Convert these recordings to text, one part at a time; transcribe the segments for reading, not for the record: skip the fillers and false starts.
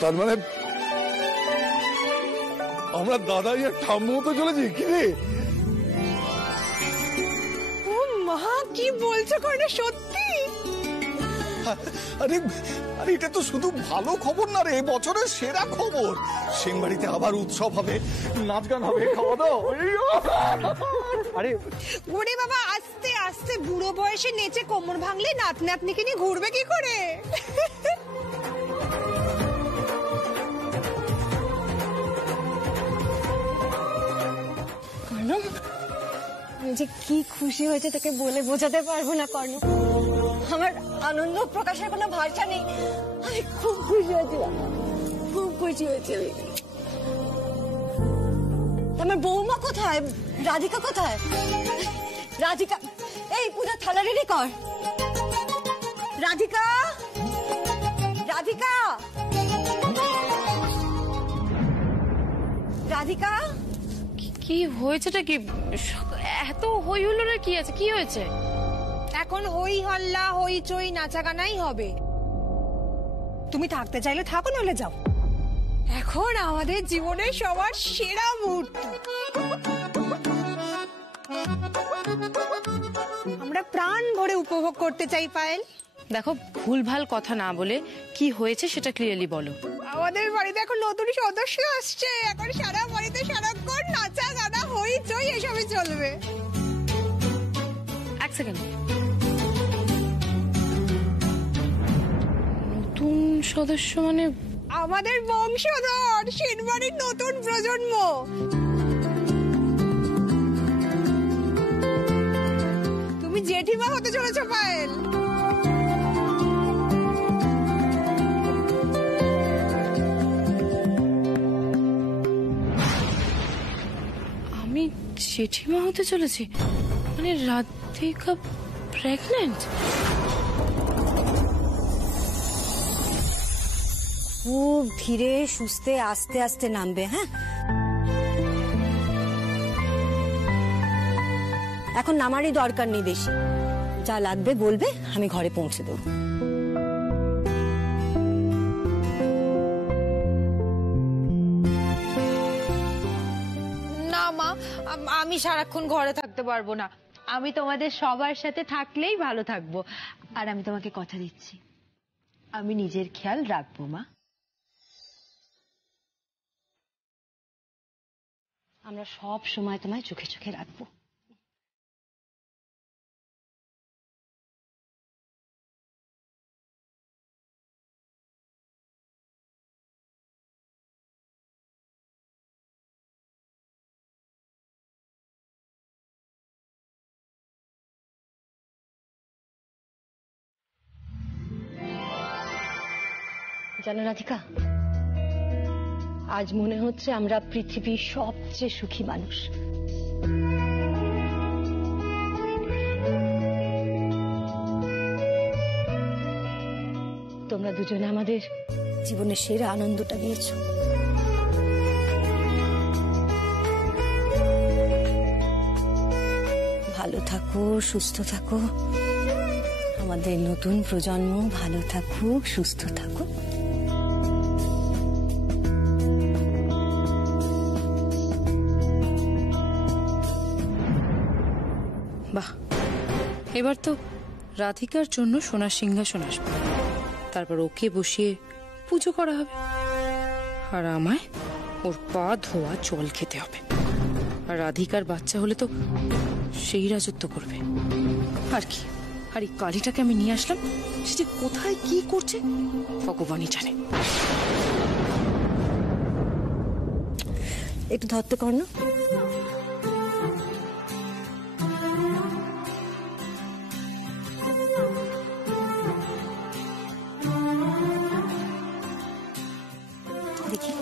তার মানে আমরা দাদাই আর ঠাম্মু তো চলেছি কি রে? ও মা, কি বলছো কর্ণা, সত্যি? আরে আরে এটা তো শুধু ভালো খবর না রে, বছরের সেরা খবর। সিংবাড়িতে আবার উৎসব হবে, নাচ গান হবে, খাওয়া দাওয়া। আরে ওরে বাবা, আস্তে আস্তে বুড়ো বয়সে নেচে কোমর ভাঙলে নাতনি আপনিকে নিয়ে ঘুরবে কি করে? কর্ণ, আমি যে কি খুশি হয়েছে তোকে বলে বোঝাতে পারবো না কর্ণ। আমার আনন্দ প্রকাশের কোনো ভাষা নেই। আমি খুব খুশি হয়েছি, খুব খুশি হয়েছি। আমার বৌমা কোথায়? রাধিকা কোথায়? রাধিকা, এই পূজা থালা রেডি কর। রাধিকা, রাধিকা, রাধিকা। কি হয়েছেটা কি? এত হই হুল্লোড়ের কি আছে? কি হয়েছে? এখন হই হল্লা হইচই নাচা গানাই হবে। তুমি থাকতে চাইলে থাকো, নইলে যাও। এখন আমাদের জীবনের সবার সেরা মুহূর্ত। আমরা প্রাণ ভরে উপভোগ করতে চাই পায়েল। দেখো, ভুলভাল কথা না বলে কি হয়েছে সেটা ক্লিয়ারলি বলো। আমাদের বাড়িতে এখন নতুন সদস্য আসছে, এখন সারা বাড়িতে সারাক্ষণ নাচা গানা হইচই এসবই চলবে। এক সেকেন্ড, নতুন সদস্য মানে? আমাদের বংশধর, সেনবাড়ির নতুন প্রজন্ম। তুমি জেঠিমা হতে চলেছ পায়েল। আমি জেঠিমা হতে চলেছি? মানে রাধিকা প্রেগন্যান্ট? খুব ধীরে সুস্থে আস্তে আস্তে নামবে, হ্যাঁ? এখন নামারই দরকার নেই বেশি। যা লাগবে বলবে, আমি ঘরে পৌঁছে দেবো। না মা, আমি সারাক্ষণ ঘরে থাকতে পারবো না। আমি তোমাদের সবার সাথে থাকলেই ভালো থাকবো। আর আমি তোমাকে কথা দিচ্ছি, আমি নিজের খেয়াল রাখবো মা। আমরা সব সময় তোমায় চোখে চোখে রাখবো। জানো রাধিকা, আজ মনে হচ্ছে আমরা পৃথিবীর সবচেয়ে সুখী মানুষ। তোমরা দুজনে আমাদের জীবনের সেরা আনন্দটা দিয়েছো। ভালো থাকো, সুস্থ থাকো। আমাদের নতুন প্রজন্ম ভালো থাকুক, সুস্থ থাকুক। বাহ, এবার তো রাধিকার জন্য সোনার সিংহাসন আসবে, তারপর ওকে বসিয়ে পুজো করা হবে, আর আমায় ওর পা ধোয়া জল খেতে হবে। আর রাধিকার বাচ্চা হলে তো সেই রাজত্ব করবে। আর কি, আর এই কালীটাকে আমি নিয়ে আসলাম, সে যে কোথায় কি করছে ভগবানই জানে। একটু ধরতে কর না। দেখি,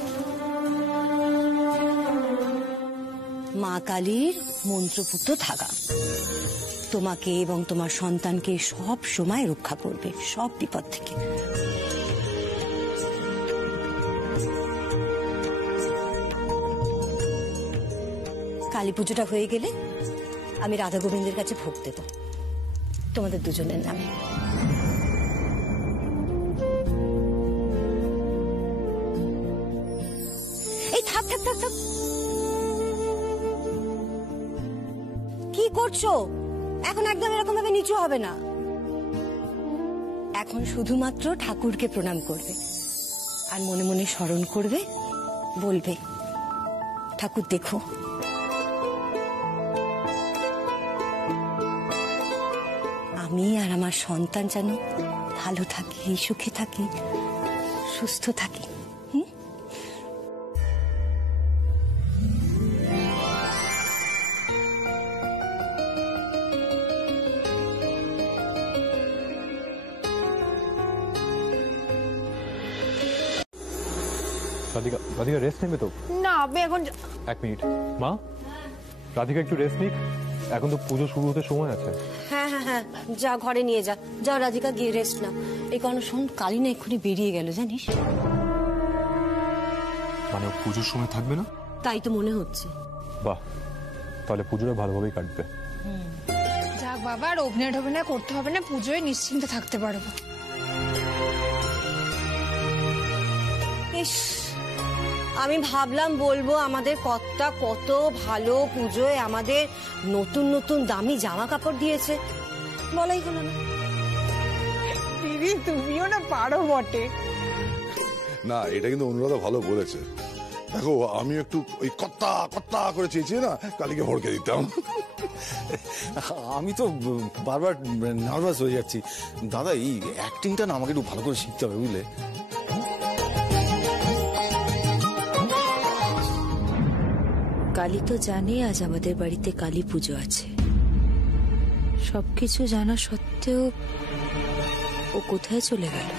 মা কালীর মন্ত্রপুত থাকা তোমাকে এবং তোমার সন্তানকে সব সময় রক্ষা করবে সব বিপদ থেকে। কালী পুজোটা হয়ে গেলে আমি রাধা গোবিন্দের কাছে ভোগ দেব। তোমাদের দুজনের নামে। এই থাক থাক থাক থাক, কি করছো? এখন একদম এরকম ভাবে নিচু হবে না। এখন শুধুমাত্র ঠাকুরকে প্রণাম করবে আর মনে মনে স্মরণ করবে, বলবে ঠাকুর দেখো আমি আর আমার সন্তান যেন ভালো থাকি, সুখে থাকি, সুস্থ থাকি। রাধিকা, রাধিকা রেস্ট নেবে তো? না আমি এখন 1 মিনিট মা, রাধিকা একটু রেস্ট নিক, এখন তো পুজো শুরু হতে সময় আছে। হ্যাঁ হ্যাঁ হ্যাঁ, যা ঘরে নিয়ে যা, যাও রাধিকা গিয়ে রেস্ট না। এই কারণে শোন, কালী না এক্ষুনি বেরিয়ে গেল জানিস। মানে পুজোর সময় থাকবে না? তাই তো মনে হচ্ছে। বাহ, তাহলে পুজোটা ভালোভাবেই কাটবে। যাক বাবা, আর অভিনয় টভিনয় করতে হবে না, পুজোয় নিশ্চিন্তে থাকতে পারবো। ইস, আমি ভাবলাম বলবো আমাদের কর্তা কত ভালো পুজোয় আমাদের নতুন নতুন দামি জামা কাপড় দিয়েছে, বলাই হলো না। দিদি তুমিও না পারো বটে। না, এটা কিন্তু অনুরাধা ভালো বলেছে। দেখো, আমি একটু ওই কত্তা কত্তা করে চেয়েছি না, কালীকে ভড়কে দিতাম। আমি তো বারবার নার্ভাস হয়ে যাচ্ছি দাদা। এই অ্যাক্টিংটা না আমাকে একটু ভালো করে শিখতে হবে, বুঝলে? কালী তো জানে আজ আমাদের বাড়িতে কালী পুজো আছে। সবকিছু জানা সত্ত্বেও ও কোথায় চলে গেল?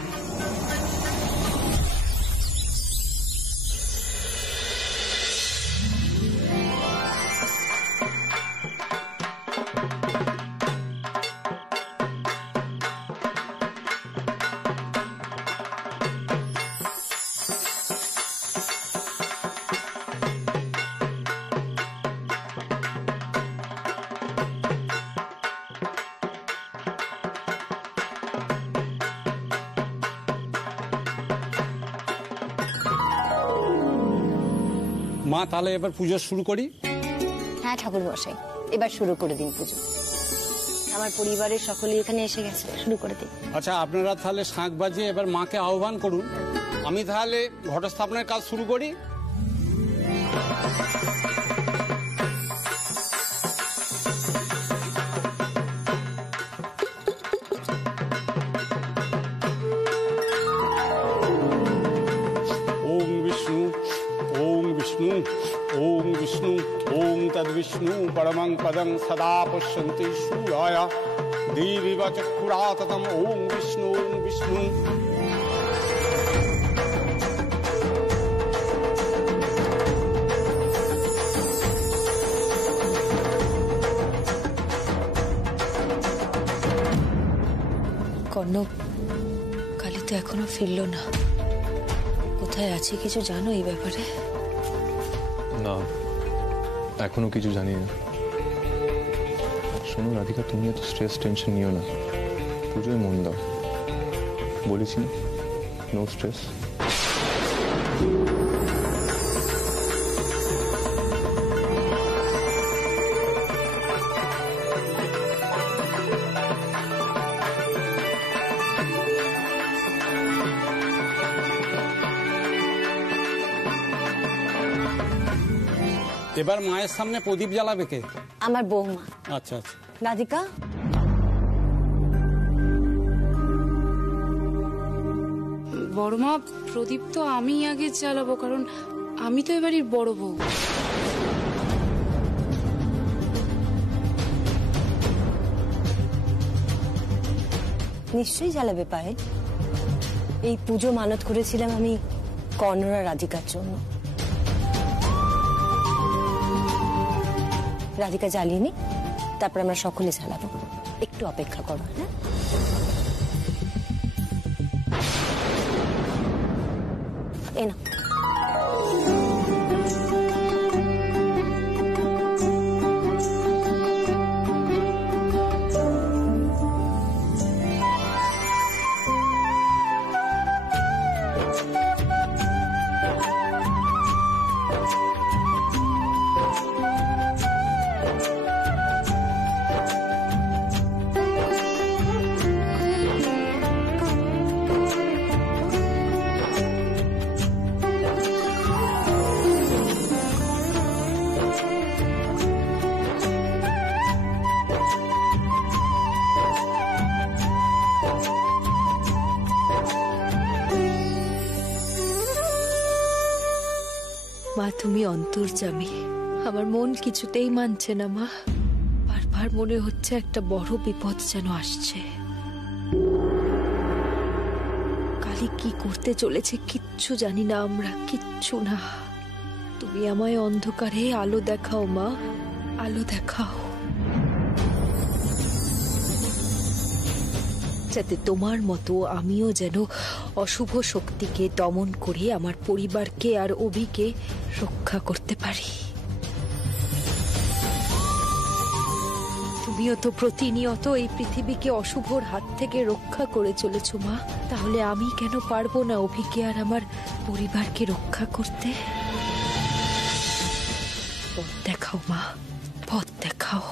মা, তাহলে এবার পুজো শুরু করি। হ্যাঁ ঠাকুর মশাই, এবার শুরু করে দিন পুজো। আমার পরিবারের সকলেই এখানে এসে গেছে, শুরু করে দিন। আচ্ছা, আপনারা তাহলে শাঁখ বাজিয়ে এবার মাকে আহ্বান করুন। আমি তাহলে ঘটস্থাপনের কাজ শুরু করি। ওম বিষ্ণু, ওম বিষ্ণু, ওম বিষ্ণু, ওম তদ্বিষ্ণু পরমং পদং সদা পশ্যন্তি শূরায় দেবীব চক্ষুরাততম। ওম বিষ্ণু, ওম বিষ্ণু। কর্ণব, কালী তো এখনো ফিরল না। কোথায় আছে কিছু জানো এই ব্যাপারে? না, এখনো কিছু জানি না। শোনো রাধিকা, তুমি এত স্ট্রেস টেনশন নিও না, পুজোয় মন দাও। বলেছি না, নো স্ট্রেস। এবার মায়ের সামনে প্রদীপ জ্বালাবে কে? আমার বৌমা। আচ্ছা আচ্ছা। রাধিকা, বড় মা, প্রদীপ তো আমি আগে জ্বালাবো, কারণ আমি তো এবারের বড় বউ। নিশ্চয়ই জ্বালাবে পায়েল। এই পুজো মানত করেছিলাম আমি কর্ণরা রাধিকার জন্য। রাধিকা জ্বালিয়ে, তারপর আমরা সকলে জ্বালাবো। একটু অপেক্ষা করো। হ্যাঁ, এ না, মা তুমি অন্তর্যামী। আমার মন কিছুতেই মানছে না মা, বারবার মনে হচ্ছে একটা বড় বিপদ যেন আসছে। কালী কি করতে চলেছে কিচ্ছু জানি না আমরা, কিচ্ছু না। তুমি আমায় অন্ধকারে আলো দেখাও মা, আলো দেখাও, যাতে তোমার মতো আমিও যেন অশুভ শক্তিকে দমন করে আমার পরিবারকে আর অভিকে রক্ষা করতে পারি। তুমিও তো প্রতিনিয়ত এই পৃথিবীকে অশুভর হাত থেকে রক্ষা করে চলেছ মা, তাহলে আমি কেন পারবো না অভিকে আর আমার পরিবারকে রক্ষা করতে? পথ দেখাও মা, পথ দেখাও।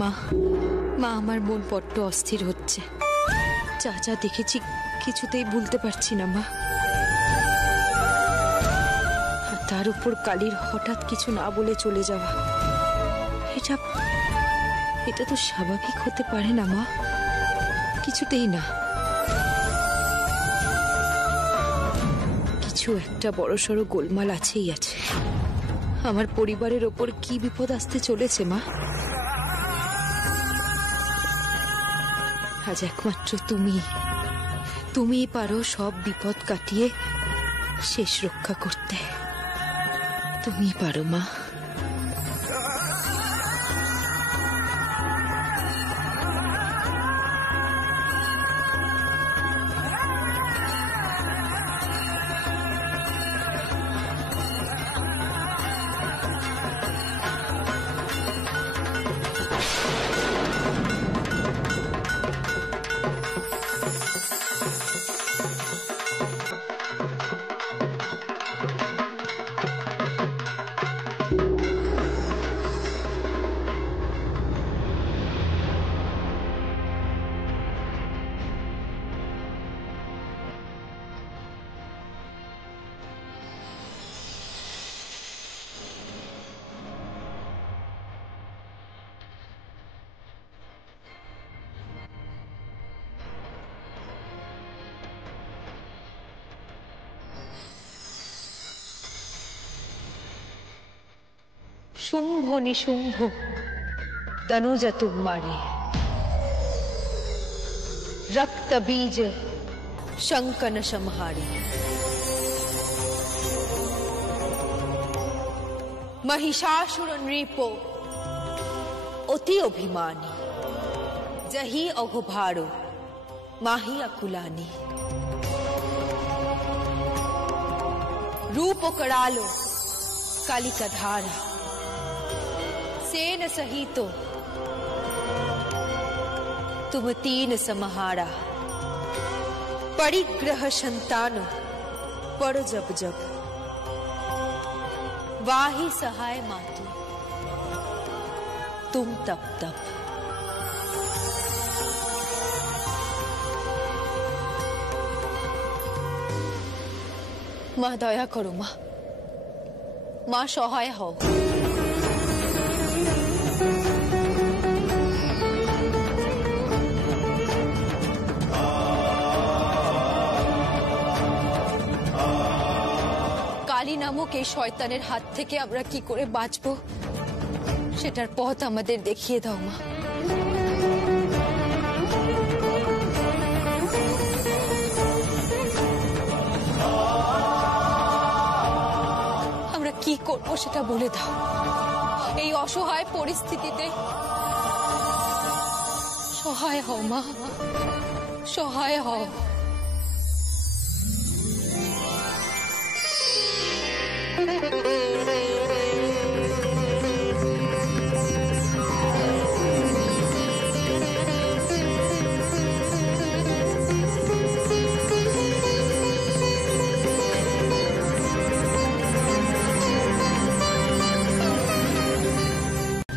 মা, মা আমার মন বড্ড অস্থির হচ্ছে। যা যা দেখেছি কিছুতেই ভুলতে পারছি না মা। আর তার উপর কালীর হঠাৎ কিছু না বলে চলে যাওয়া, এটা তো স্বাভাবিক হতে পারে না মা, কিছুতেই না। কিছু একটা বড়সড় গোলমাল আছেই আছে। আমার পরিবারের ওপর কি বিপদ আসতে চলেছে মা? আজ একমাত্র তুমি পারো সব বিপদ কাটিয়ে শেষ রক্ষা করতে। তুমি পারো মা। शुंभ निशुंभ तनुज तुम्हारे, रक्त बीज शंकन संहारे, महिषासुर नृपो अति अभिमानी, जही अघोभारो माही अकुलानी, रूप करालो कालिका धारा, सेन सहितो तुम तीन समहारा, परिग्रह संतान पड़ जब जब, वाही सहाय मातु तुम तब तब। মা দয়া করো মা, মা সহায় হও। কালী নামক এই শয়তানের হাত থেকে আমরা কি করে বাঁচবো সেটার পথ আমাদের দেখিয়ে দাও মা। আমরা কি করবো সেটা বলে দাও। এই অসহায় পরিস্থিতিতে সহায় হও মা, সহায় হও।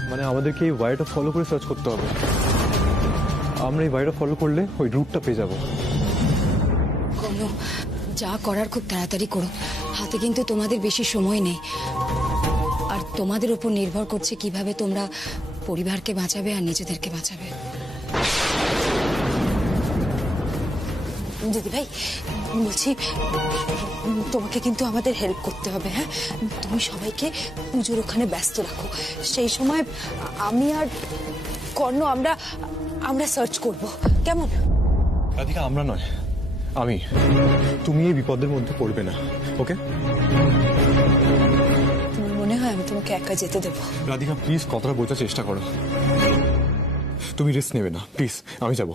মানে আমাদেরকে এই ওয়াইটা ফলো করে সার্চ করতে হবে। আমরা এই ওয়াইটা ফলো করলে ওই রুটটা পেয়ে যাবো। কোনো যা করার খুব তাড়াতাড়ি করো, হাতে কিন্তু তোমাদের বেশি সময় নেই। আর তোমাদের উপর নির্ভর করছে কিভাবে তোমরা পরিবারকে বাঁচাবে আর নিজেদেরকে বাঁচাবে। দিদি ভাই বলছি, তোমাকে কিন্তু আমাদের হেল্প করতে হবে। হ্যাঁ, তুমি সবাইকে পুজোর ওখানে ব্যস্ত রাখো। সেই সময় আমি আর কর্ণ আমরা সার্চ করব, কেমন? রাধিকা, আমরা নয়, আমি। তুমি এই বিপদের মধ্যে পড়বে না, ওকে? তোমার মনে হয় আমি তোমাকে একা যেতে দেবো? রাধিকা প্লিজ কথাটা বোঝার চেষ্টা করো। তুমি রিস্ক নেবে না, প্লিজ। আমি যাব।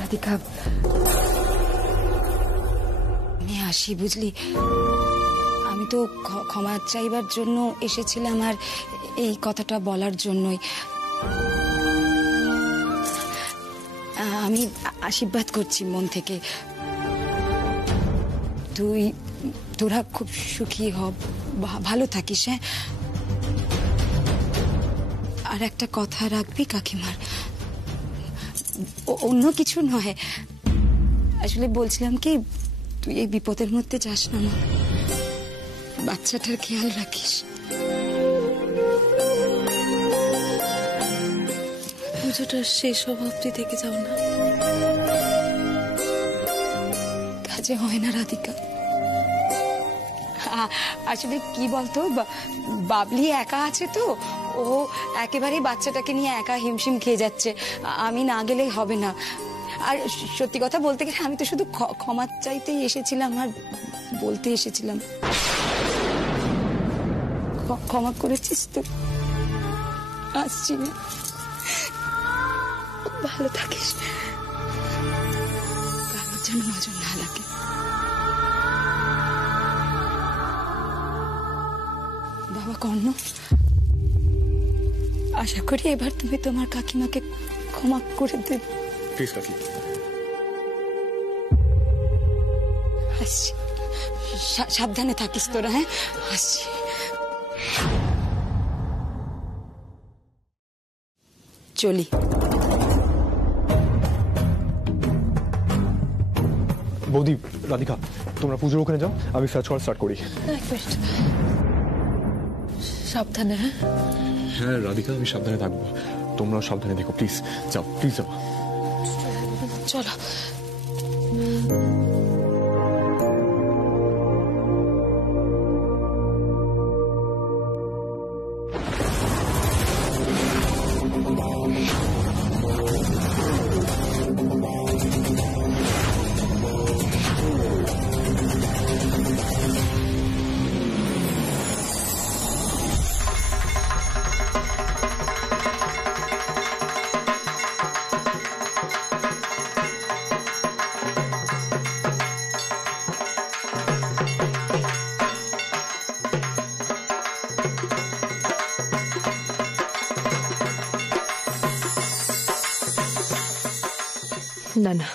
রাধিকা আমি আসি, বুঝলি? আমি তো ক্ষমা চাইবার জন্য এসেছিলাম আর এই কথাটা বলার জন্যই। আমি আশীর্বাদ করছি মন থেকে, তোরা খুব সুখী হব, ভালো থাকিস। হ্যাঁ, আর একটা কথা রাখবি কাকিমার, অন্য কিছু নয়। আসলে বলছিলাম কি, তুই এই বিপদের মধ্যে যাস না মা, বাচ্চাটার খেয়াল রাখিস। পুজোটা শেষ হওয়া অবধি থেকে যাও না। কাজে হয় না রাধিকা। আসলে কি বলতো, বাবলি একা আছে তো, ও একেবারেই বাচ্চাটাকে নিয়ে একা হিমশিম খেয়ে যাচ্ছে। আমি না গেলেই হবে না। আর সত্যি কথা বলতে গেলে আমি তো শুধু ক্ষমা চাইতেই এসেছিলাম আর বলতে এসেছিলাম। ক্ষমা করেছিস তো? আসছি, ভালো থাকিস, আমার যেন নজর না লাগে। বাবা কর্ণ, আশা করি এবার তুমি তোমার কাকিমাকে ক্ষমা করে দেবে। প্লিজ কাকি। আসছি, সাবধানে থাকিস তোরা। হ্যাঁ, আসছি। চলি। বৌদি, রাধিকা, তোমরা পুজোর ওখানে যাও, আমি সার্চ করা স্টার্ট করি। সাবধানে। হ্যাঁ হ্যাঁ রাধিকা, আমি সাবধানে থাকবো, তোমরাও সাবধানে দেখো। প্লিজ যাও, প্লিজ যাও। চলো। না না,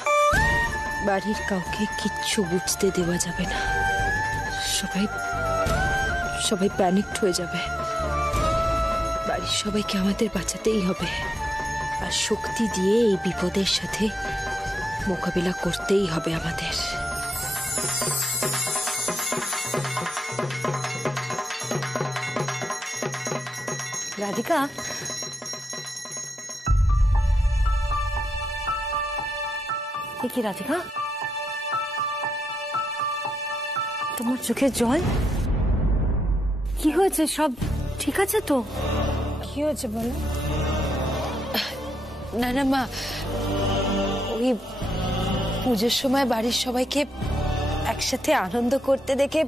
বাড়ির কাউকে কিচ্ছু বুঝতে দেওয়া যাবে না। সবাই সবাই প্যানিকড হয়ে যাবে। বাড়ির সবাইকে আমাদের বাঁচাতেই হবে, আর শক্তি দিয়ে এই বিপদের সাথে মোকাবিলা করতেই হবে আমাদের। রাধিকা, কি রাধিকা, তোমার চোখে জল? কি হয়েছে? সব ঠিক আছে তো? কি হয়েছে বলো? না না মা, ওই পুজোর সময় বাড়ির সবাইকে একসাথে আনন্দ করতে দেখে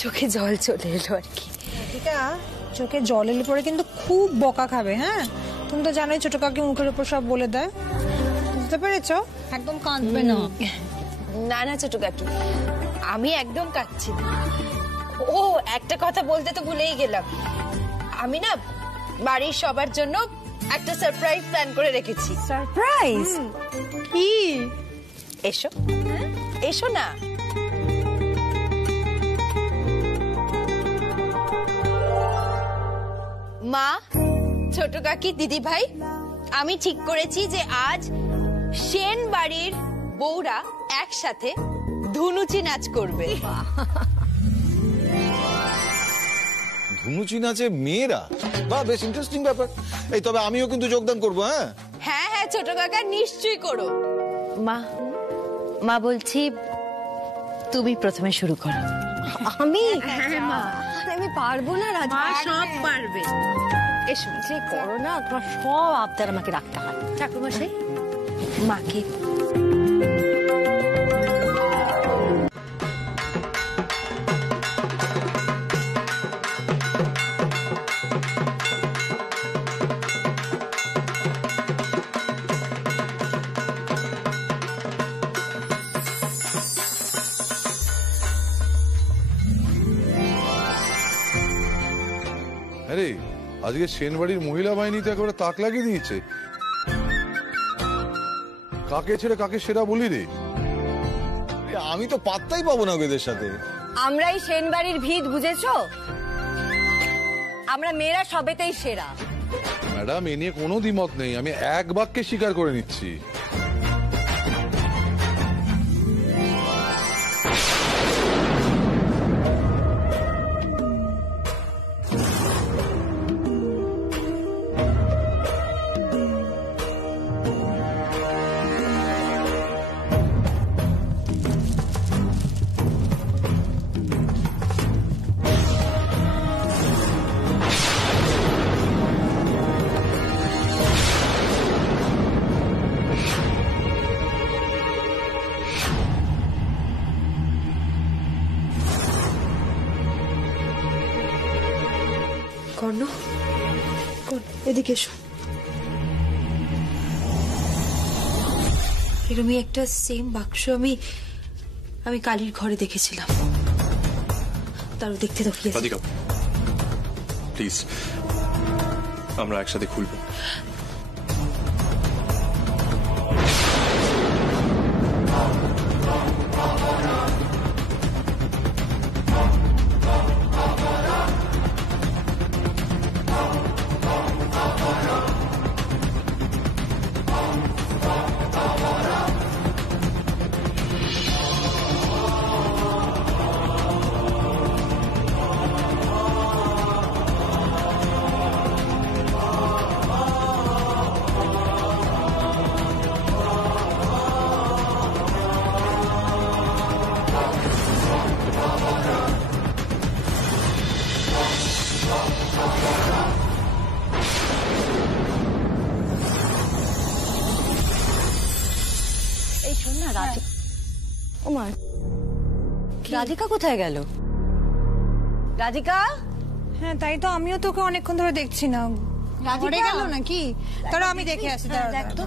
চোখে জল চলে এলো আর কি। রাধিকা, চোখে জল এলে পরে কিন্তু খুব বকা খাবে। হ্যাঁ, তুমি তো জানোই ছোট কাকি মুখের উপর সব বলে দেয়। বুঝতে পেরেছো? একদম কাঁদবে না। না না ছোট কাকি, আমি একদম কাঁদছি না। ও একটা কথা বলতে তো ভুলেই গেলাম, আমি না বাড়ির সবার জন্য একটা সারপ্রাইজ প্ল্যান করে রেখেছি। সারপ্রাইজ? কি? এসো এসো না। মা, ছোট কাকি, দিদি ভাই, আমি ঠিক করেছি যে আজ সেন বাড়ির বউরা একসাথে ধুনুচি নাচ করবে। ধুনুচি নাচে মেয়েরা? বাহ, বেশ ইন্টারেস্টিং ব্যাপার। এই তবে আমিও কিন্তু যোগদান করবো। হ্যাঁ হ্যাঁ হ্যাঁ ছোট কাকা, নিশ্চয়ই করো। মা, মা বলছি তুমি প্রথমে শুরু করো। আমি? আমি পারবো না রাধিকা। সব পারবে। এসো, যে করো না, তোমার সব আবদার আমাকে রাখতে হয়। ঠাকুরমশাই মাকে আরে আজকে সেনবাড়ির মহিলা বাহিনীতে একেবারে তাক লাগিয়ে দিয়েছে। কাকে ছেড়ে কাকে সেরা বলি রে? আমি তো পাত্তাই পাবো না এদের সাথে। আমরাই সেনবাড়ির ভিত, বুঝেছো? আমরা মেয়েরা সবেতেই সেরা। ম্যাডাম, এ নিয়ে কোনো দ্বিমত নেই, আমি এক বাক্যে স্বীকার করে নিচ্ছি। কর্ণ, এদিকে এসো। এরকমই একটা সেম বাক্স আমি কালীর ঘরে দেখেছিলাম। তারও দেখতে তো রাধিকা, প্লিজ আমরা একসাথে খুলবো। এই শোন না, রাধিকা। ওমা, রাধিকা কোথায় গেল? রাধিকা? হ্যাঁ, তাই তো আমিও তোকে অনেকক্ষণ ধরে দেখছি না। ঘরে গেল নাকি? তারা আমি দেখে আসি। দেখ তো।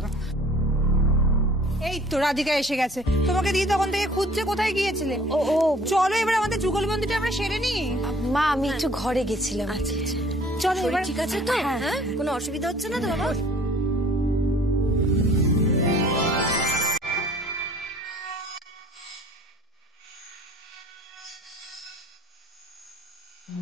এই তো রাধিকা এসে গেছে। তোমাকে দিয়ে তখন থেকে খুঁজছে, কোথায় গিয়েছিলে? ও ও, চলো এবার আমাদের যুগলবন্দিটা আমরা সেরে নি। মা, আমি একটু ঘরে গেছিলাম। আচ্ছা আচ্ছা, চলো শরীর এবার। ঠিক আছে তো? হ্যাঁ, কোনো অসুবিধা হচ্ছে না তো বাবা? বলছি,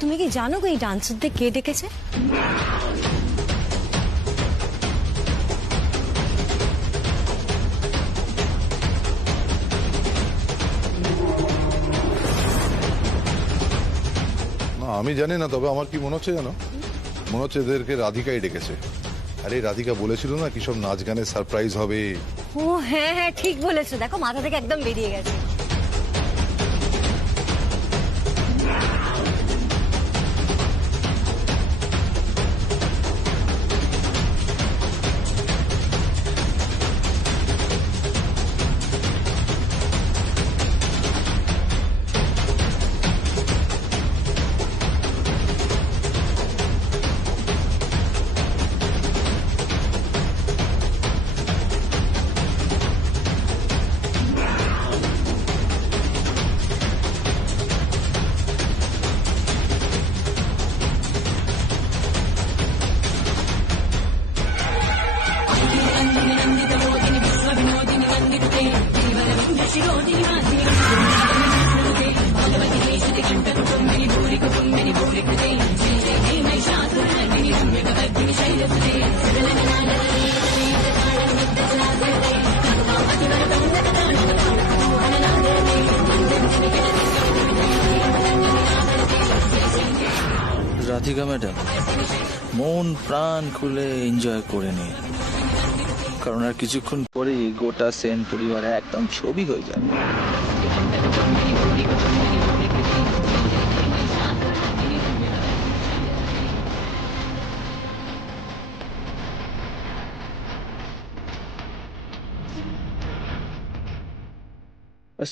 তুমি কি জানো এই ডান্সারদের কে ডেকেছে? না আমি জানি না, তবে আমার কি মনে হচ্ছে জানো, মনে হচ্ছে এদেরকে রাধিকাই ডেকেছে। আরে রাধিকা বলেছিল না কি সব নাচ গানের সারপ্রাইজ হবে। ও হ্যাঁ হ্যাঁ ঠিক বলেছো, দেখো মাথা থেকে একদম বেরিয়ে গেছে। রাধিকা ম্যাডাম, মন প্রাণ খুলে এনজয় করে নিন, কারণ আর কিছুক্ষণ পরেই গোটা সেন পরিবার একদম ছবি হয়ে যাবে।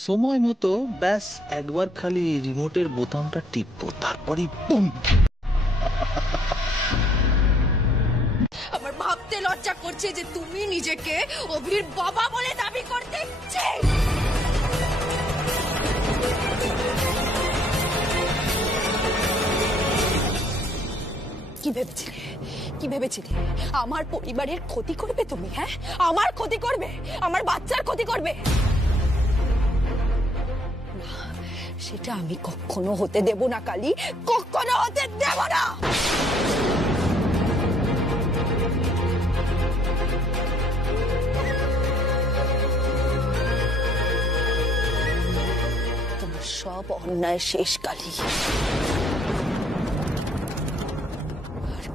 সময় মতো ব্যাস একবার খালি রিমোটের বোতামটা টিপবো, তারপরই বুম। আমার ভাবতে লজ্জা করছে যে তুমি নিজেকে অভির বাবা বলে দাবি করতে। কি ভেবেছিলে, কি ভেবেছিলে আমার পরিবারের ক্ষতি করবে তুমি? হ্যাঁ, আমার ক্ষতি করবে, আমার বাচ্চার ক্ষতি করবে? না, সেটা আমি কখনো হতে দেব না কালী, কখনো হতে দেব না। তোমার সব অন্যায় শেষ কালী।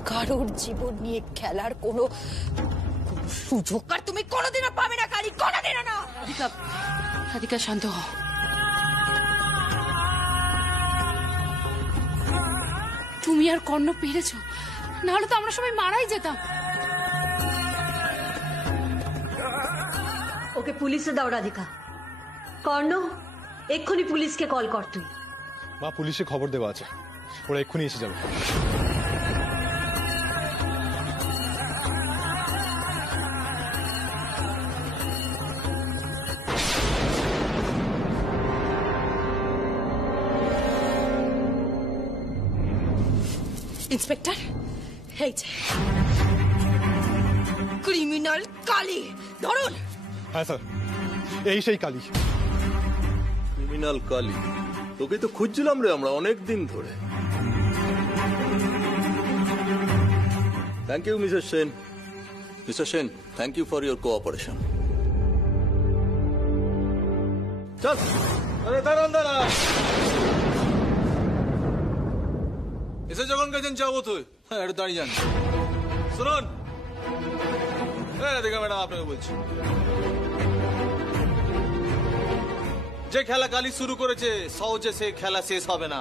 কারোর জীবন নিয়ে খেলার কোনো সুযোগ আর তুমি কোনোদিনও পাবে না কালী, কোনোদিনও না। রাধিকা শান্ত হও। তুমি আর কর্ণ পেরেছ, নাহলে তো আমরা সবাই মারাই যেতাম। ওকে পুলিশে দাও রাধিকা। কর্ণ, এক্ষুনি পুলিশকে কল কর তুই। মা, পুলিশে খবর দেওয়া আছে, ওরা এক্ষুনি এসে যাবে। ইন্সপেক্টর, এই যে ক্রিমিনাল কালী, ধরুন। হ্যাঁ স্যার, এই সেই কালী। ক্রিমিনাল কালী? তোকে তো খুঁজছিলাম রে আমরা অনেক দিন ধরে। Thank you Mister Sen. Mister Sen, thank you for your cooperation. চল। আরে দাঁড়ান দাঁড়ান, এসে যখন গেছেন যাবো তুই। হ্যাঁ, একটু দাঁড়িয়ে যান। শুনুন, রাধিকা ম্যাডাম আপনাকে বলছি, যে খেলা কালী শুরু করেছে সহজে সে খেলা শেষ হবে না।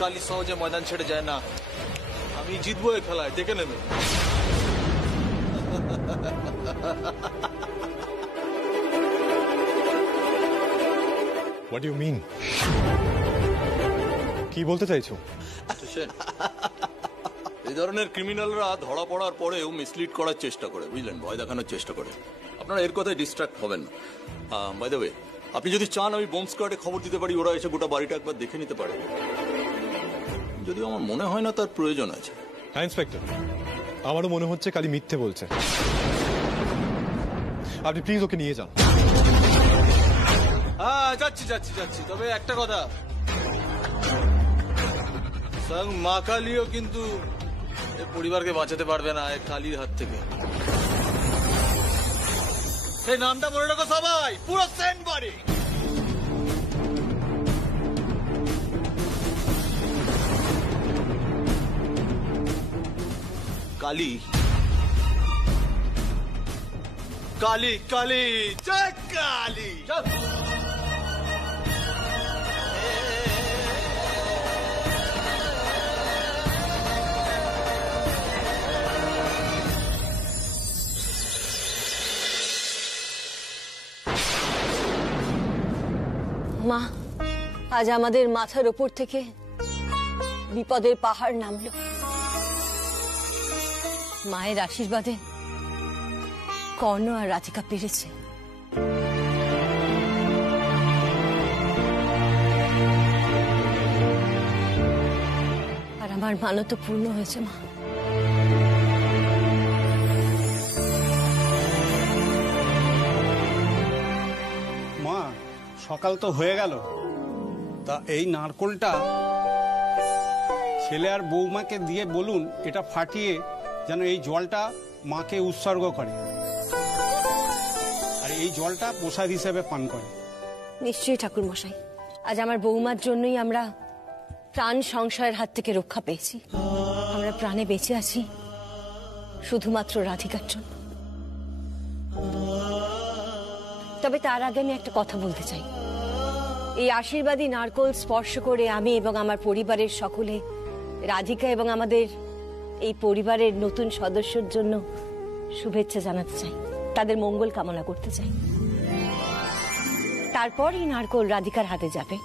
কালী সহজে ময়দান ছেড়ে যায় না। আমি জিতবো এই খেলায়, দেখে নেবে। What do you mean? কি বলতে চাইছো? এই ধরনের ক্রিমিনালরা ধরা পড়ার পরেও মিসলিড করার চেষ্টা করে, বুঝলেন, ভয় দেখানোর চেষ্টা করে। আপনারা এর কথায় ডিস্ট্রাক্ট হবেন না। বাই দ্য ওয়ে, আপনি যদি চান আমি বোম স্কোয়াডে খবর দিতে পারি, ওরা এসে গোটা বাড়িটা একবার দেখে নিতে পারে, যদিও আমার মনে হয় না তার প্রয়োজন আছে। হ্যাঁ ইন্সপেক্টর, আমারও মনে হচ্ছে কালি মিথ্যে বলছে। আপনি প্লিজ ওকে নিয়ে যান। হ্যাঁ যাচ্ছি যাচ্ছি যাচ্ছি, তবে একটা কথা, স্বয়ং মা কালীও কিন্তু পরিবারকে বাঁচাতে পারবে না এই কালীর হাত থেকে। সেই নামটা মনে রাখো সবাই, পুরো সেন্ট বাড়ি। কালী কালী কালী জয় কালী। মা, আজ আমাদের মাথার ওপর থেকে বিপদের পাহাড় নামলো। মায়ের আশীর্বাদে কর্ণ আর রাধিকা পেরেছে। আর আমার মানত পূর্ণ হয়েছে মা। মা, সকাল তো হয়ে গেল, তা এই নারকোলটা ছেলে আর বৌমাকে দিয়ে বলুন এটা ফাটিয়ে যেন এই জলটা মাকে উৎসর্গ করে, আর এই জলটা প্রসাদ হিসেবে পান করে। নিশ্চয়ই ঠাকুর মশাই, আজ আমার বৌমার জন্যই আমরা প্রাণ সংশয়ের হাত থেকে রক্ষা পেয়েছি। আমরা প্রাণে বেঁচে আছি শুধুমাত্র রাধিকার জন্য। তবে তার আগে আমি একটা কথা বলতে চাই। এই আশীর্বাদী নারকোল স্পর্শ করে আমি এবং আমার পরিবারের সকলে রাধিকা এবং আমাদের এই পরিবারের নতুন সদস্যর জন্য শুভেচ্ছা জানাতে চাই, তাদের মঙ্গল কামনা করতে চাই। তারপর এই নারকোল রাধিকার হাতে যাবে।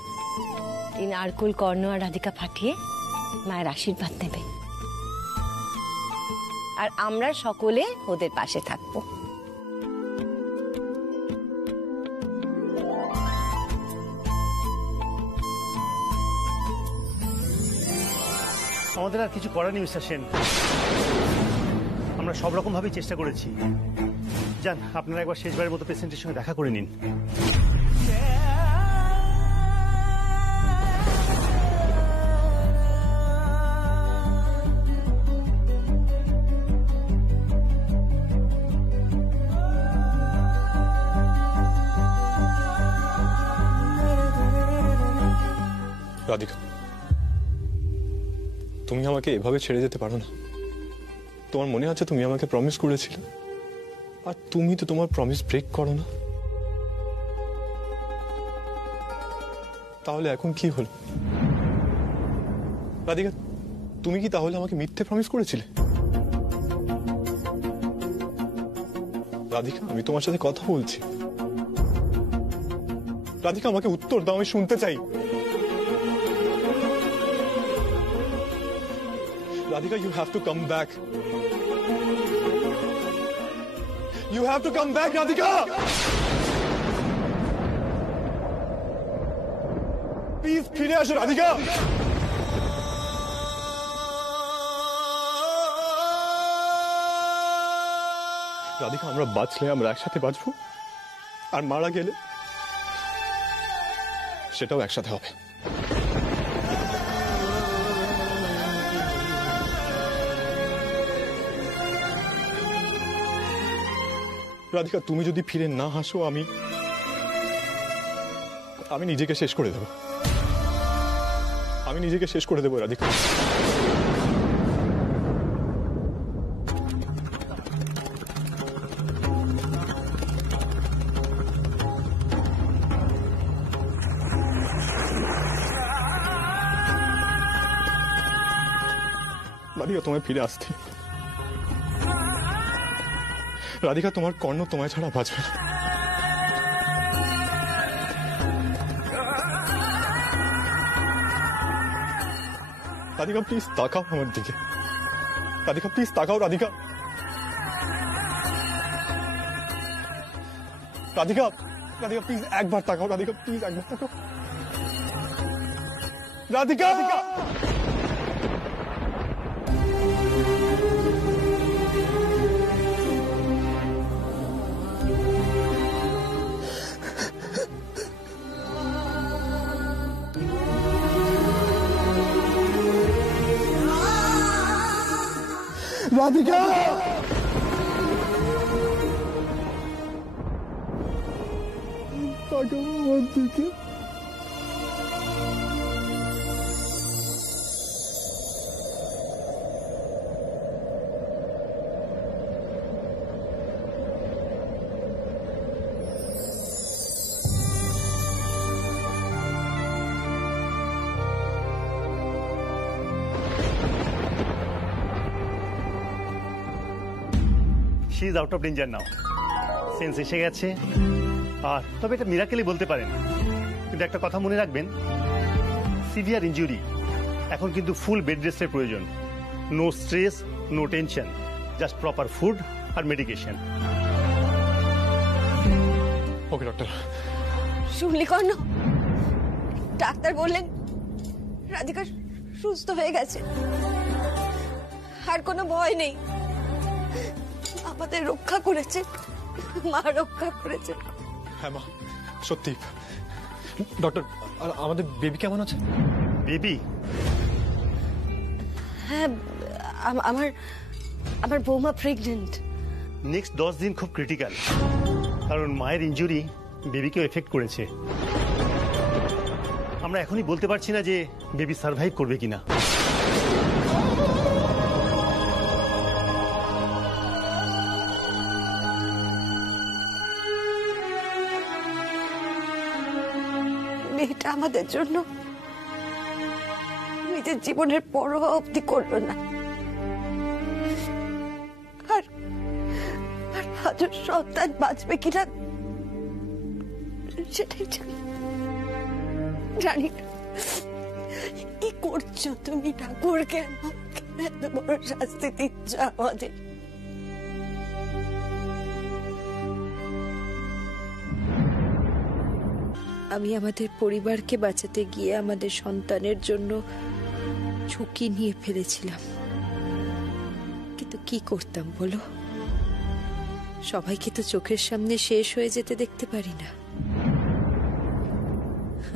এই নারকোল কর্ণ আর রাধিকা ফাটিয়ে মায়ের আশীর্বাদ নেবে, আর আমরা সকলে ওদের পাশে থাকবো। আমাদের আর কিছু করার নেই মিস্টার সেন, আমরা সব রকম ভাবেই চেষ্টা করেছি। যান, আপনারা একবার শেষবারের মতো পেশেন্টের সঙ্গে দেখা করে নিন। রাধিকা, তুমি আমাকে এভাবে ছেড়ে যেতে পারো না। তোমার মনে আছে তুমি আমাকে প্রমিস করেছিলে, আর তুমি তো তোমার প্রমিস ব্রেক করো না। তাহলে এখন কি হলো? রাধিকা, তুমি কি তাহলে আমাকে মিথ্যে প্রমিস করেছিলে? রাধিকা, আমি তোমার সাথে কথা বলছি। রাধিকা, আমাকে উত্তর দাও, আমি শুনতে চাই। Radhika, you have to come back. You have to come back, Radhika! Please, ফিরে আসো, Radhika! Radhika, আমরা বাঁচলে আমরা একসাথে বাঁচবো, আর মারা গেলে সেটাও একসাথে হবে। রাধিকা, তুমি যদি ফিরে না হাসো, আমি নিজেকে শেষ করে দেব। আমি নিজেকে শেষ করে দেবো রাধিকা। রাধিকা, তোমায় ফিরে আসতে। রাধিকা, তোমার কর্ণ তোমায় ছাড়া বাঁচবে না। রাধিকা প্লিজ তাকাও আমার দিকে, রাধিকা প্লিজ তাকাও, রাধিকা, রাধিকা, রাধিকা প্লিজ একবার তাকাও, রাধিকা প্লিজ একবার তাকাও, রাধিকা। রাধিকা, তাকাও আমার দিকে। She is out of danger now, sense এসে গেছে। আর তবে এটা মিরাকেলই বলতে পারেন, কিন্তু একটা কথা মনে রাখবেন, সিভিয়ার ইনজুরি, এখন কিন্তু ফুল বেড রেস্টের প্রয়োজন। No stress, no tension, just proper food আর মেডিকেশন। Okay doctor. শুনলি কর্ণ, ডাক্তার বললেন রাধিকা সুস্থ হয়ে গেছে, আর কোনো ভয় নেই। আমাদের রক্ষা করেছে, মা রক্ষা করেছে। হ্যাঁ মা, সত্যি। ডক্টর, আর আমাদের বেবি কেমন আছে? বেবি? হ্যাঁ, আমার আমার বৌমা প্রেগনেন্ট। নেক্সট 10 দিন খুব ক্রিটিক্যাল, কারণ মায়ের ইনজুরি বেবিকেও এফেক্ট করেছে। আমরা এখনই বলতে পারছি না যে বেবি সার্ভাইভ করবে কিনা। মেয়েটা আমাদের জন্য নিজের জীবনের পরোয়া অবধি করলো না, আর আজও সন্তান বাঁচবে কিনা সেটাই জানি না। কি করছো তুমি ঠাকুরকে? এত বড় শাস্তি দিচ্ছ আমাদের। আমি আমাদের পরিবারকে বাঁচাতে গিয়ে আমাদের সন্তানের জন্য ঝুঁকি নিয়ে ফেলেছিলাম, কিন্তু কি করতাম বলো? সবাইকে তো চোখের সামনে শেষ হয়ে যেতে দেখতে পারি না।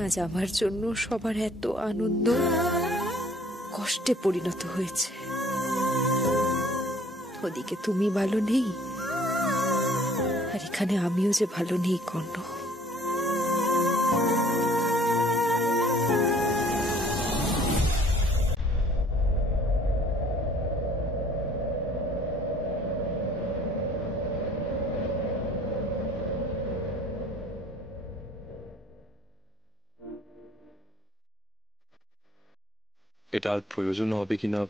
আজ আমার জন্য সবার এত আনন্দ কষ্টে পরিণত হয়েছে। ওদিকে তুমি ভালো নেই, আর এখানে আমিও যে ভালো নেই কর্ণ। এটা আর প্রয়োজন হবে কিনা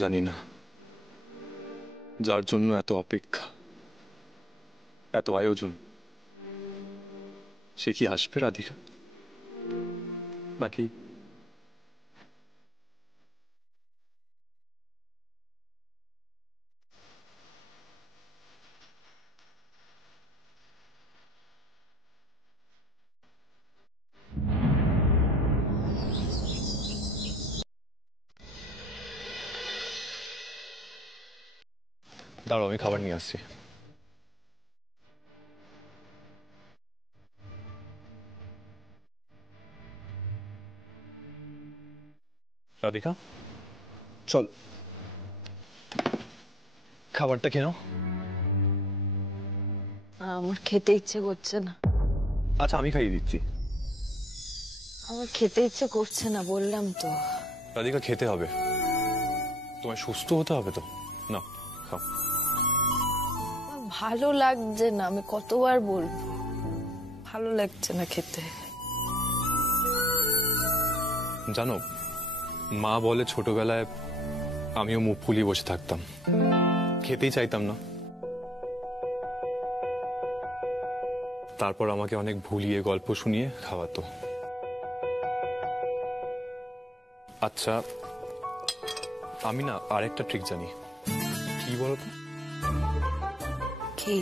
জানি না। যার জন্য এত অপেক্ষা, এত আয়োজন, সে কি আসবে রাধিকা? নাকি দাঁড়াও, আমি খাবার নিয়ে আসছি। রাধিকা চল, খাবারটা খেয়ে নাও। আমার খেতে ইচ্ছে করছে না। আচ্ছা, আমি খাইয়ে দিচ্ছি। আমার খেতে ইচ্ছে করছে না, বললাম তো। রাধিকা, খেতে হবে, তোমায় সুস্থ হতে হবে তো। না, খাও। ভালো লাগছে না, আমি কতবার বলবো, ভালো লাগছে না খেতে। জানো, মা বলে ছোটবেলায় আমিও মুখ ফুলিয়ে বসে থাকতাম, খেতেই চাইতাম না। তারপর আমাকে অনেক ভুলিয়ে গল্প শুনিয়ে খাওয়াতো। আচ্ছা, আমি না আরেকটা ট্রিক জানি। কি বলতো? কি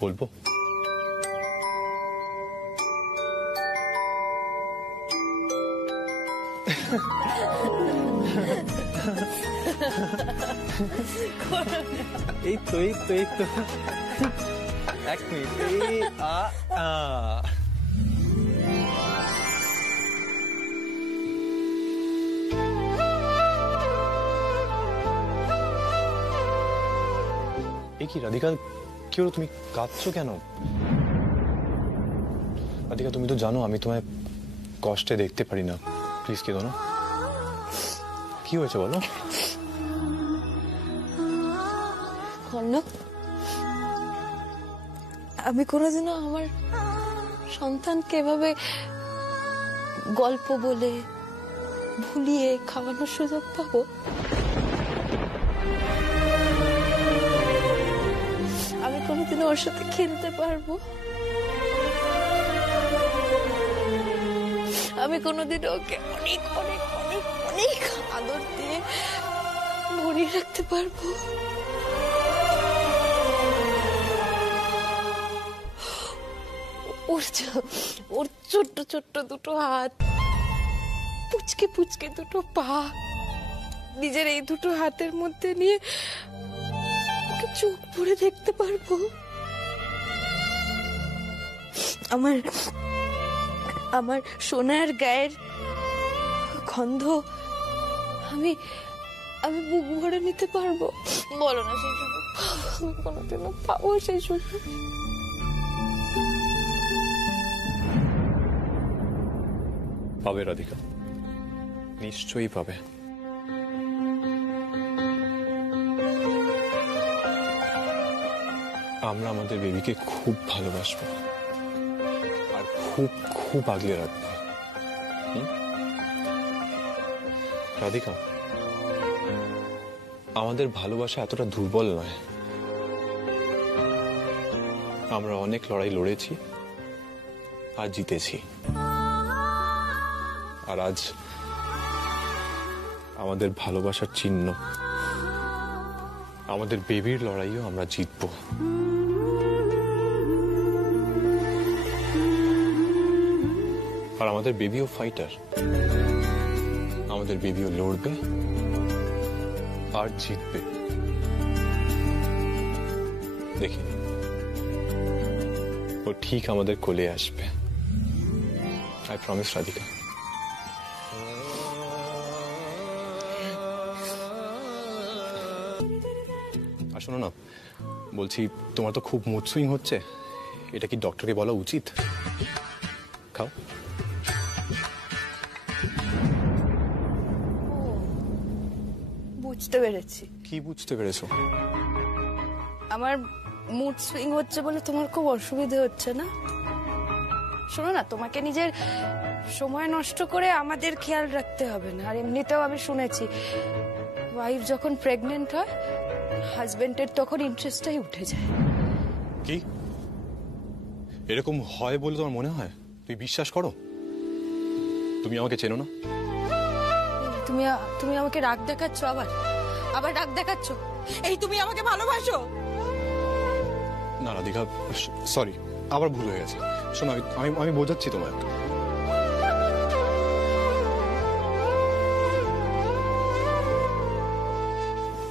বলবো? এই তো এক মিনিট। কি রাধিকা, কি হলো? তুমি কাঁদছো কেন? রাধিকা, তুমি তো জানো আমি তোমায় কষ্টে দেখতে পারি না। প্লিজ কেঁদো না। কি হয়েছে বলো? আমি কোনোদিনও আমার সন্তানকে এভাবে গল্প বলে ভুলিয়ে খাওয়ানোর সুযোগ পাবো? আমি কোনোদিনও ওর সাথে খেলতে পারবো? আমি কোনোদিন ওকে অনেক অনেক অনেক অনেক আদর দিয়ে ভরিয়ে রাখতে পারবো? ওর ছোট্ট ছোট্ট দুটো হাত, পুচকে পুচকে দুটো পা নিজের এই দুটো হাতের মধ্যে নিয়ে ওকে চোখ ভরে দেখতে পারবো? আমার সোনার গায়ের গন্ধ আমি বুক ভরে নিতে পারবো? বলো না সেই সুযোগ আমি কোনোদিনও পাবো? সেই সুযোগ পাবে রাধিকা, নিশ্চয়ই পাবে। আমরা আমাদের বেবিকে খুব ভালোবাসবো আর খুব খুব আগলে রাখবো। রাধিকা, আমাদের ভালোবাসা এতটা দুর্বল নয়। আমরা অনেক লড়াই লড়েছি আর জিতেছি, আর আজ আমাদের ভালোবাসার চিহ্ন আমাদের বেবির লড়াইও আমরা জিতবো। আর আমাদের বেবিও ফাইটার, আমাদের বেবিও লড়বে আর জিতবে। দেখি ও ঠিক আমাদের কোলে আসবে। I promise Radhika. আর শোনো না, বলছি তোমার তো খুব মুড সুইং হচ্ছে, এটা কি ডক্টরকে বলা উচিত? খাও। বুঝতে পেরেছি। কি বুঝতে পেরেছো? আমার মুড সুইং হচ্ছে বলে তোমার খুব অসুবিধে হচ্ছে না? শোনো না, তোমাকে নিজের সময় নষ্ট করে আমাদের খেয়াল রাখতে হবে না। আর এমনিতেও আমি শুনেছি ওয়াইফ যখন প্রেগনেন্ট হয় হাজবেন্ডের তখন ইন্টারেস্টটাই উঠে যায়। কি এরকম হয় বলে তোমার মনে হয়? তুমি বিশ্বাস করো? তুমি আমাকে চেনো না? তুমি আমাকে রাগ দেখাচ্ছ, আবার রাগ দেখাচ্ছ? এই তুমি আমাকে ভালোবাসো? না রাধিকা, সরি, আবার ভুল হয়ে গেছে। শোনো, আমি বোঝাচ্ছি তোমায়।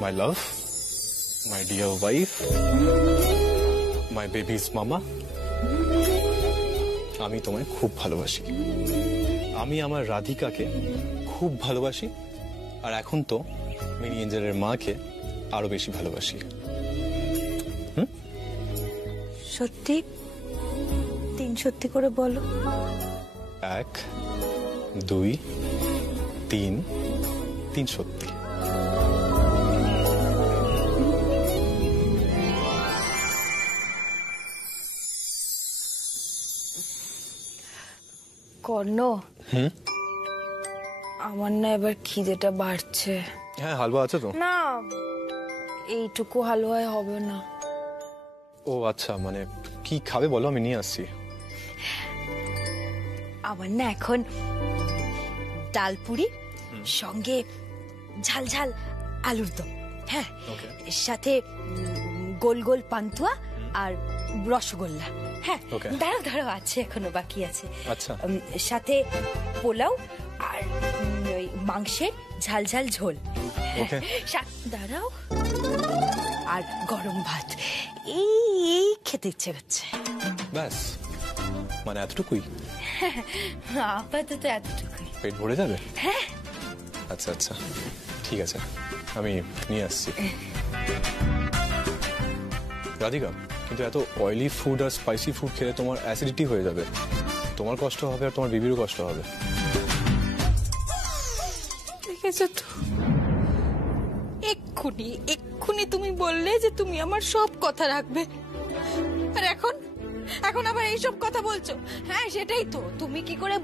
My love, my dear wife, my baby's mama, আমি তোমায় খুব ভালোবাসি। আমি আমার রাধিকাকে খুব ভালোবাসি, আর এখন তো মেরি এঞ্জেলের মাকে আরো বেশি ভালোবাসি। সত্যি? 3 সত্যি করে বলো। 1 2 3 3 সত্যি। কর্ণ, আমার না এবার খিদেটা বাড়ছে। হ্যাঁ, হালুয়া আছে তো? না, এইটুকু হালুয়ায় হবে না। ও আচ্ছা, মানে কি খাবে বলো, আমি নিয়ে আসছি। আমার না এখন ডালপুরি, সঙ্গে ঝাল ঝাল আলুর দম, হ্যাঁ, এর সাথে গোল গোল পান্তুয়া আর রসগোল্লা। হ্যাঁ, দাঁড়াও দাঁড়াও, আছে এখনো বাকি আছে। আচ্ছা, সাথে পোলাও আর ওই মাংসের ঝাল ঝাল ঝোল। দাঁড়াও, আর গরম ভাত। এই খেতে ইচ্ছে করছে। ব্যাস, মানে এতটুকুই? আপাতত এতটুকুই। পেট ভরে যাবে? হ্যাঁ। আচ্ছা আচ্ছা, ঠিক আছে, আমি নিয়ে আসছি। রাধিকা, কিন্তু এত অয়েলি ফুড আর স্পাইসি ফুড খেলে তোমার অ্যাসিডিটি হয়ে যাবে, তোমার কষ্ট হবে আর তোমার বেবিরও কষ্ট হবে। ঠিক আছে তো, এক্ষুনি তুমি বললে যে তুমি আমার সব কথা রাখবে, আর এখন আবার এইসব কথা বলছো। হ্যাঁ সেটাই তো, তুমি কি করে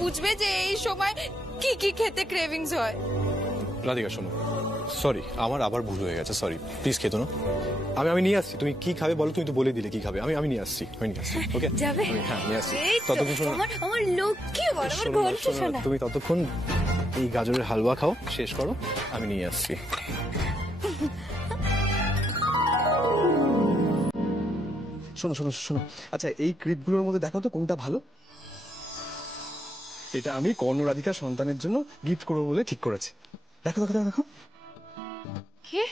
বুঝবে যে এই সময় কি কি খেতে ক্রেভিংস হয়? রাধিকা শোনো, সরি, আমার আবার ভুল হয়ে গেছে, সরি, প্লিজ খেতো না। আমি নিয়ে আসছি। তুমি কি খাবে বলো, তুমি তো বলে দিলে কি খাবে। আমি নিয়ে আসছি, ওকে? যাবে? হ্যাঁ, নিয়ে আসছি। ততক্ষণ শোনো, আমার লক্ষ্মী বল, আমার ঘন্টা শোনা। তুমি ততক্ষণ এই গাজরের হালুয়া খাও, শেষ করো, আমি নিয়ে আসছি। শোনো শোনো শোনো, আচ্ছা এই ক্লিপগুলোর মধ্যে দেখো তো কোনটা ভালো। এটা আমি কর্ণরাধিকা সন্তানের জন্য গিফট করবো বলে ঠিক করেছি। দেখো দেখো দেখো। কে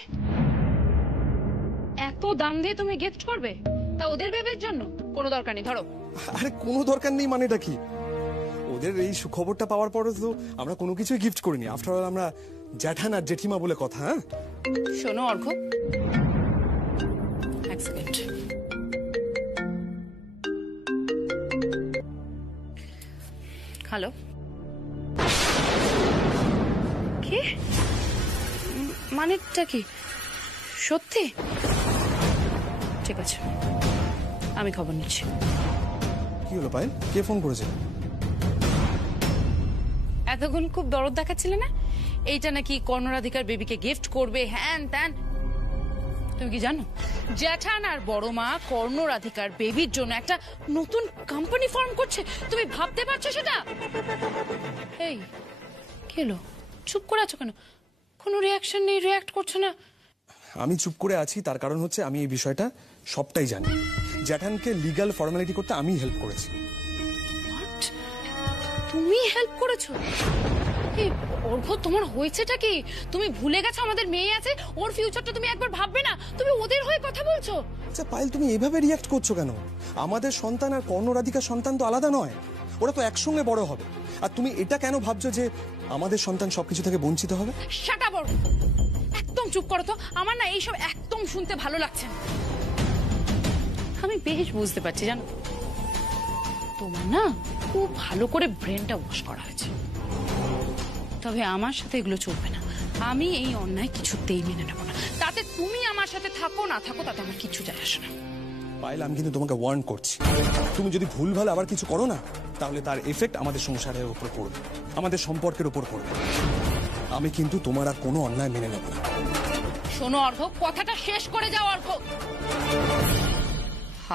এত দাম দিয়ে তুমি গিফট করবে, তা ওদের বেবির জন্য? কোনো দরকার নেই, ধরো। আরে কোনো দরকার নেই মানেটা কি? ওদের এই সুখবরটা পাওয়ার পরে তো আমরা কোনো কিছুই গিফট করিনি। আফটার অল আমরা জ্যাঠান আর জেঠিমা বলে কথা। হ্যাঁ শোনো অর্ঘ্য, এক সেকেন্ড। হ্যালো, কি মানেটা কি? সত্যি? ঠিক আছে, আমি খবর নিচ্ছি। কি হলো পায়েল, কে ফোন করেছে? এতক্ষণ খুব দরদ দেখাচ্ছিলে না, এইটা নাকি কর্ণরাধিকার বেবিকে গিফট করবে, হ্যান ত্যান। তুমি কি জানো, জ্যাঠান আর বড় মা কর্ণরাধিকার বেবির জন্য একটা নতুন কোম্পানি ফর্ম করছে? তুমি ভাবতে পারছো সেটা? এই কি হলো, চুপ করে আছো কেন? কোনো রিয়াকশন নেই, রিয়াক্ট করছো না। আমি চুপ করে আছি তার কারণ হচ্ছে আমি এই বিষয়টা সবটাই জানি। জ্যাঠানকে লিগ্যাল ফর্মালিটি করতে আমি হেল্প করেছি। তুমি হেল্প করেছো? অর্ঘ্য, তোমার হয়েছেটা কি? তুমি ভুলে গেছো আমাদের মেয়ে আছে, ওর ফিউচারটা তুমি একবার ভাববে না? তুমি ওদের হয়ে কথা বলছো। আচ্ছা পায়েল, তুমি এভাবে রিয়াক্ট করছো কেন? আমাদের সন্তান আর কর্ণরাধিকার সন্তান তো আলাদা নয়, ওরা তো একসঙ্গে বড় হবে। আর তুমি এটা কেন ভাবছো যে আমাদের সন্তান সবকিছু থেকে বঞ্চিত হবে? শাট আপ অর্ঘ্য, একদম চুপ করো তো। আমার না এইসব একদম শুনতে ভালো লাগছে না। আমি বেশ বুঝতে পারছি, জানো, তোমার না খুব ভালো করে ব্রেনটা ওয়াশ করা হয়েছে। তবে আমার সাথে এগুলো চলবে না। আমি এই অন্যায় কিছুতেই মেনে নেব না। তাতে তুমি আমার সাথে থাকো না থাকো তাতে আমার কিছু যায় আসে না। পায়েল, আমি কিন্তু তোমাকে ওয়ার্ন করছি, তুমি যদি ভুলভাল আবার কিছু করো না, তাহলে তার এফেক্ট আমাদের সংসারের উপর পড়বে, আমাদের সম্পর্কের উপর পড়বে। আমি কিন্তু তোমার আর কোনো অন্যায় মেনে নেব না। শোনো অর্ঘ্য, কথাটা শেষ করে যাও অর্ঘ্য।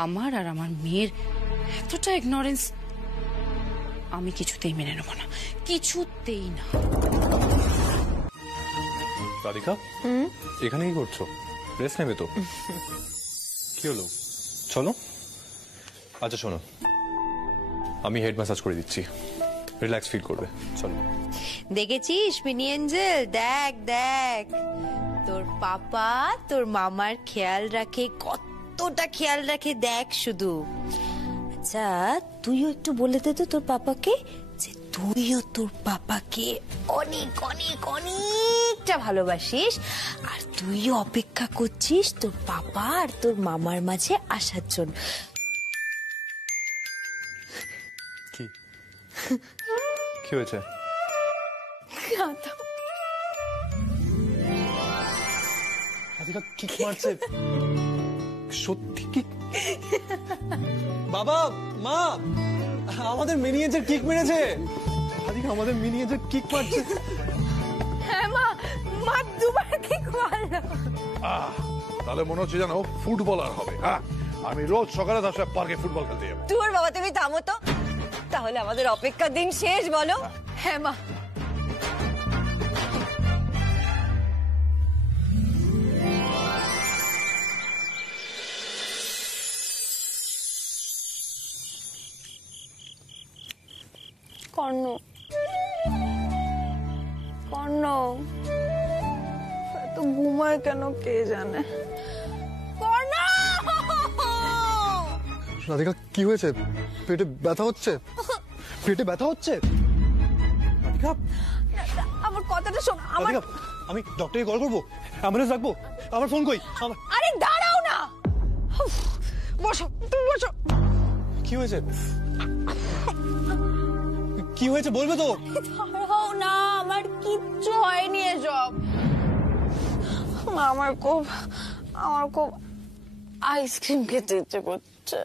আমার আর আমার মেয়ের এতটা ইগনোরেন্স আমি কিছুতেই মেনে নেব না, কিছুতেই না। রাধিকা, এখানে কি করছো? রেস্ট নেবে তো? কি হলো, চলো। আচ্ছা শোনো, আমি হেড ম্যাসাজ করে দিচ্ছি, রিল্যাক্স ফিল করবে, চলো। দেখেছিস মিনি এঞ্জেল, দেখ দেখ তোর পাপা তোর মামার খেয়াল রাখে, কতটা খেয়াল রাখে দেখ শুধু। আচ্ছা তুইও একটু বলে দে তো তোর পাপাকে যে তুইও তোর পাপাকে অনেক অনেক অনেকটা ভালোবাসিস, আর তুইও অপেক্ষা করছিস তোর পাপা আর তোর মামার মাঝে আসার জন্য। কি কি হয়েছে? রাধিকা কিক মারছে, সত্যি কি? বাবা, মা, আমাদের মিনিয়েচার কিক মেরেছে। রাধিকা, আমাদের মিনিয়েচার কিক মারছে। হ্যাঁ মা, মা দুবার কিক মারলো। তাহলে মনে হচ্ছে জানো ফুটবলার হবে। হ্যাঁ, আমি রোজ সকালে 10টায় পার্কে ফুটবল খেলতে যাবো। তোর বাবা, তুমি থামো তো। তাহলে আমাদের অপেক্ষার দিন শেষ বলো। হ্যাঁ মা, কর্ণ, কর্ণ এত ঘুমায় কেন কে জানে। কর্ণ! রাধিকা কি হয়েছে? পেটে ব্যথা হচ্ছে? পেটে ব্যথা হচ্ছে? রাধিকা, আমার কথাটা শোন। রাধিকা, আমি ডক্টরকে কল করবো, অ্যাম্বুলেন্স রাখবো। আমার ফোন কই? আরে দাঁড়াও না, বসো, তুমি বসো। কি হয়েছে? কি হয়েছে বলবে তো? দাঁড়াও না, আমার কিচ্ছু হয়নি এসব। আমার খুব আইসক্রিম খেতে ইচ্ছে করছে।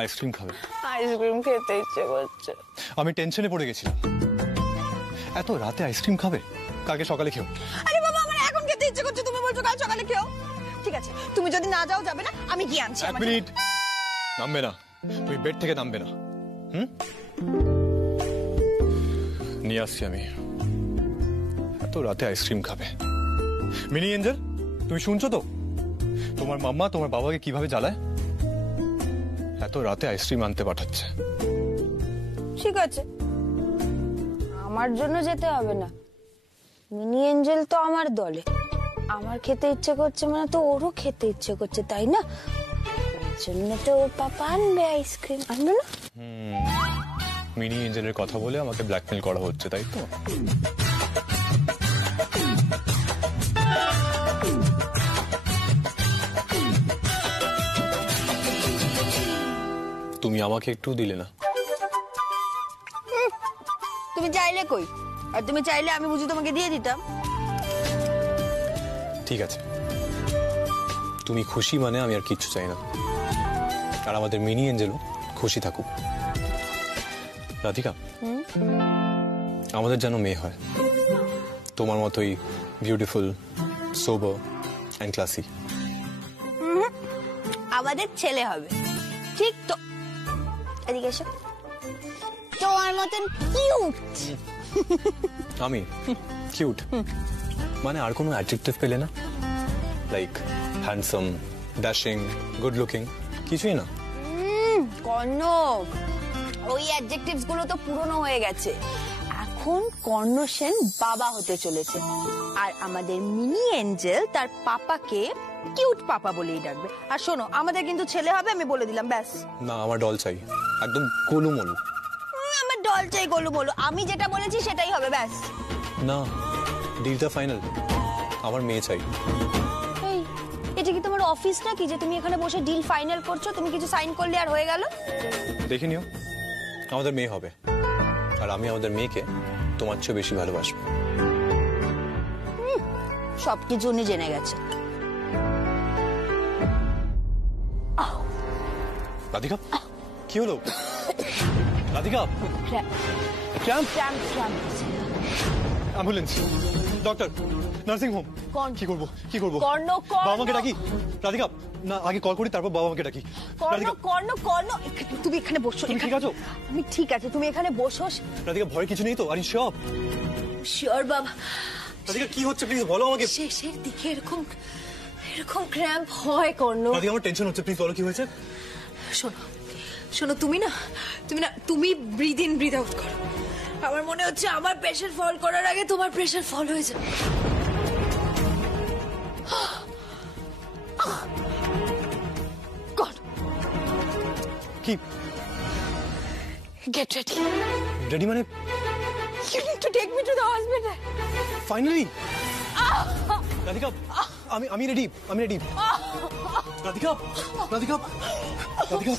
আইসক্রিম খাবে? আইসক্রিম খেতে ইচ্ছে করছে। আমি টেনশনে পড়ে গেছিলাম, এত রাতে আইসক্রিম খাবে? কালকে সকালে খেও। আরে বাবা, আমার এখন খেতে ইচ্ছে করছে, তুমি বলছো কাল সকালে খেও। ঠিক আছে, তুমি যদি না যাও যাবে না, আমি গিয়ে আনছি। এক মিনিট, নামবে না, তুমি বেড থেকে নামবে না। নিয়ে আসছি আমি। এত রাতে আইসক্রিম খাবে? মিনি এঞ্জেল, তুমি শুনছো তো? তোমার মাম্মা তোমার বাবাকে কিভাবে জ্বালায়? এত রাতে আইসক্রিম আনতে পাঠাচ্ছে। ঠিক আছে, আমার জন্য যেতে হবে না। মিনি এঞ্জেল তো আমার দলে, আমার খেতে ইচ্ছে করছে মানে তো ওরও খেতে ইচ্ছে করছে, তাই না? ওর জন্য তো ওর পাপা আনবে আইসক্রিম, আনবে না? মিনি এঞ্জেলের কথা বলে আমাকে ব্ল্যাকমেল করা হচ্ছে, তাই তো? তুমি আমাকে একটু দিলে না। তুমি চাইলে কই, আর তুমি চাইলে আমি বুঝি তোমাকে দিয়ে দিতাম। ঠিক আছে, তুমি খুশি মানে আমি আর কিচ্ছু চাই না। আর আমাদের মিনি এঞ্জেলও খুশি থাকুক। রাধিকা, আমাদের যেন মেয়ে হয়, তোমার মতোই বিউটিফুল, সোবার এন্ড ক্লাসি। আমাদের ছেলে হবে, ঠিক তো? এদিকে এসো, তোমার মতন কিউট। আমি কিউট মানে আর কোনো অ্যাডজেক্টিভ পেলে না? Like handsome, dashing, good looking, কিছুই না? কর্ণ, ওই অ্যাডজেক্টিভস গুলো তো পুরনো হয়ে গেছে। এখন কর্ণ সেন বাবা হতে চলেছে, আর আমাদের মিনি এঞ্জেল তার পাপাকে কিউট পাপা বলেই ডাকবে। আর শোনো, আমাদের কিন্তু ছেলে হবে, আমি বলে দিলাম, ব্যাস। না, আমার ডল চাই, একদম গোলুমলু। আমার ডল চাই গোলুমলু, আমি যেটা বলেছি সেটাই হবে, ব্যাস। না, ডিলটা ফাইনাল, আমার মেয়ে চাই। এই, এটা কি তোমার অফিস নাকি যে তুমি এখানে বসে ডিল ফাইনাল করছো? তুমি কিছু সাইন করলে আর হয়ে গেল? দেখে নিও, আমাদের মেয়ে হবে, আর আমি আমাদের মেয়েকে তোমার চেয়ে বেশি ভালোবাসবো। সবকিছু উনি জেনে গেছে। রাধিকা, কি হলো? Radhika, ambulance, doctor, nursing home. কি করবো, কি করবো? বাবা মাকে ডাকি? রাধিকা, না, আগে কল করি, তারপর বাবা মাকে ডাকি। কর্ণ, তুমি এখানে বসো। তুমি ঠিক আছো? আমি ঠিক আছে, তুমি এখানে বসো। রাধিকা, ভয়ের কিছু নেই তো? আর সব শিওর বাবা। রাধিকা, কি হচ্ছে প্লিজ বলো আমাকে। শেষের দিকে এরকম ক্র্যাম্প হয় কর্ণ। রাধিকা, আমার টেনশন হচ্ছে, প্লিজ বলো কি হয়েছে। শোনো, তুমি ব্রিথ ইন ব্রিথ আউট করো। আমার মনে হচ্ছে আমার প্রেশার ফল করার আগে তোমার প্রেশার ফল হয়ে যাবে। কি? Get ready. রেডি মানে? You need to take me to the hospital. Finally Radhika, আমি রেডি, রাধিকা, রাধিকা, রাধিকা।